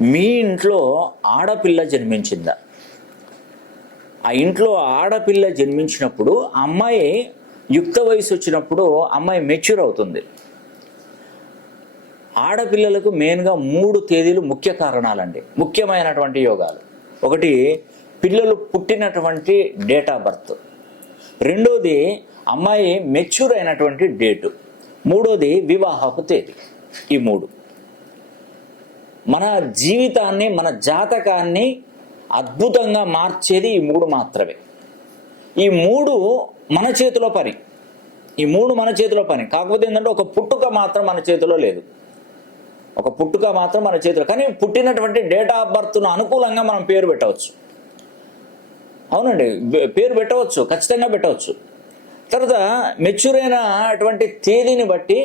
మీ ఇంట్లో ఆడపిల్ల జన్మించిందా? ఆ ఇంట్లో ఆడపిల్ల జన్మించినప్పుడు అమ్మాయి యుక్త వయసు వచ్చినప్పుడు అమ్మాయి మెచ్యూర్ అవుతుంది. ఆడపిల్లలకు మెయిన్గా 3 తేదీలు ముఖ్య కారణాలండి, ముఖ్యమైనటువంటి యోగాలు. ఒకటి, పిల్లలు పుట్టినటువంటి డేట్ ఆఫ్ బర్త్. రెండోది, అమ్మాయి మెచ్యూర్ అయినటువంటి డేటు. మూడోది, వివాహపు తేదీ. ఈ 3 మన జీవితాన్ని, మన జాతకాన్ని అద్భుతంగా మార్చేది ఈ 3 మాత్రమే. ఈ 3 మన చేతిలో పని. ఈ 3 మన చేతిలో పని. కాకపోతే ఏంటంటే ఒక పుట్టుక మాత్రం మన చేతిలో లేదు. ఒక పుట్టుక మాత్రం మన చేతిలో, కానీ పుట్టినటువంటి డేట్ ఆఫ్ బర్త్ను అనుకూలంగా మనం పేరు పెట్టవచ్చు. అవునండి, పేరు పెట్టవచ్చు, ఖచ్చితంగా పెట్టవచ్చు. తర్వాత మెచ్యూర్ అయిన అటువంటి తేదీని బట్టి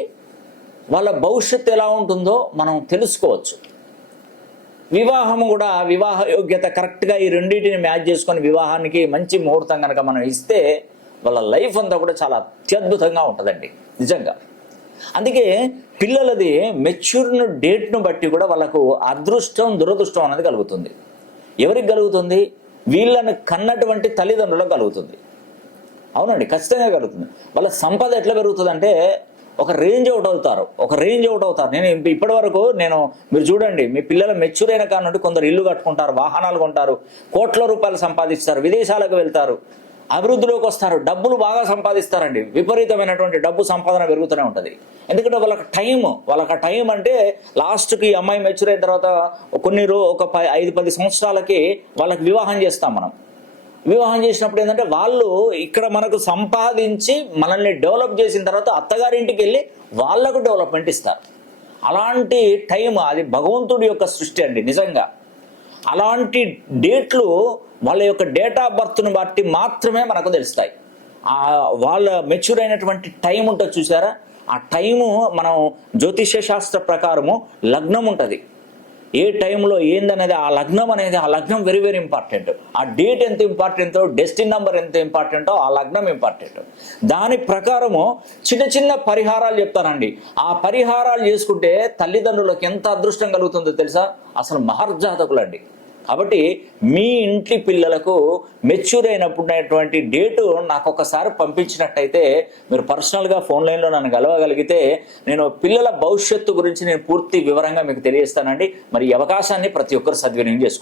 వాళ్ళ భవిష్యత్తు ఎలా ఉంటుందో మనం తెలుసుకోవచ్చు. వివాహము కూడా, వివాహ యోగ్యత కరెక్ట్గా ఈ రెండింటిని మ్యాచ్ చేసుకొని వివాహానికి మంచి ముహూర్తం కనుక మనం ఇస్తే వాళ్ళ లైఫ్ అంతా కూడా చాలా అత్యద్భుతంగా ఉంటుందండి నిజంగా. అందుకే పిల్లలది మెచ్యూర్ డేట్ను బట్టి కూడా వాళ్ళకు అదృష్టం దురదృష్టం అనేది కలుగుతుంది. ఎవరికి కలుగుతుంది? వీళ్ళని కన్నటువంటి తల్లిదండ్రులకు కలుగుతుంది. అవునండి, ఖచ్చితంగా కలుగుతుంది. వాళ్ళ సంపద ఎట్లా పెరుగుతుంది అంటే ఒక రేంజ్ అవుట్ అవుతారు. నేను ఇప్పటి వరకు మీరు చూడండి, మీ పిల్లలు మెచ్యూర్ అయిన కాడ నుండి కొందరు ఇల్లు కట్టుకుంటారు, వాహనాలు కొంటారు, కోట్ల రూపాయలు సంపాదిస్తారు, విదేశాలకు వెళ్తారు, అభివృద్ధిలోకి వస్తారు, డబ్బులు బాగా సంపాదిస్తారండి. విపరీతమైనటువంటి డబ్బు సంపాదన పెరుగుతూనే ఉంటుంది. ఎందుకంటే వాళ్ళకి టైం అంటే లాస్ట్కి ఈ అమ్మాయి మెచ్యూర్ అయిన తర్వాత ఒక 5-10 సంవత్సరాలకి వాళ్ళకి వివాహం చేస్తాం మనం. వివాహం చేసినప్పుడు ఏంటంటే వాళ్ళు ఇక్కడ మనకు సంపాదించి మనల్ని డెవలప్ చేసిన తర్వాత అత్తగారింటికి వెళ్ళి వాళ్లకు డెవలప్మెంట్ ఇస్తారు. అలాంటి టైం అది భగవంతుడి యొక్క సృష్టి అండి నిజంగా. అలాంటి డేట్లు వాళ్ళ యొక్క డేట్ ఆఫ్ బర్త్ను బట్టి మాత్రమే మనకు తెలుస్తాయి. వాళ్ళ మెచ్యూర్ అయినటువంటి టైం ఉంటుంది చూసారా, ఆ టైము మనం జ్యోతిష్య శాస్త్ర ప్రకారము లగ్నం ఉంటుంది. ఏ టైంలో ఏందనేది ఆ లగ్నం వెరీ వెరీ ఇంపార్టెంట్. ఆ డేట్ ఎంత ఇంపార్టెంటో, డెస్టినీ నంబర్ ఎంత ఇంపార్టెంటో ఆ లగ్నం ఇంపార్టెంట్. దాని ప్రకారము చిన్న చిన్న పరిహారాలు చెప్తానండి. ఆ పరిహారాలు చేసుకుంటే తల్లిదండ్రులకు ఎంత అదృష్టం కలుగుతుందో తెలుసా? అసలు మహర్జాతకులండి. కాబట్టి మీ ఇంటి పిల్లలకు మెచ్యూర్ అయినటువంటి డేటు నాకు ఒకసారి పంపించినట్టయితే మీరు పర్సనల్గా ఫోన్ లైన్లో నన్ను కలవగలిగితే నేను పిల్లల భవిష్యత్తు గురించి పూర్తి వివరంగా మీకు తెలియజేస్తానండి. మరి ఈ అవకాశాన్ని ప్రతి ఒక్కరు సద్వినియోగం చేసుకోండి.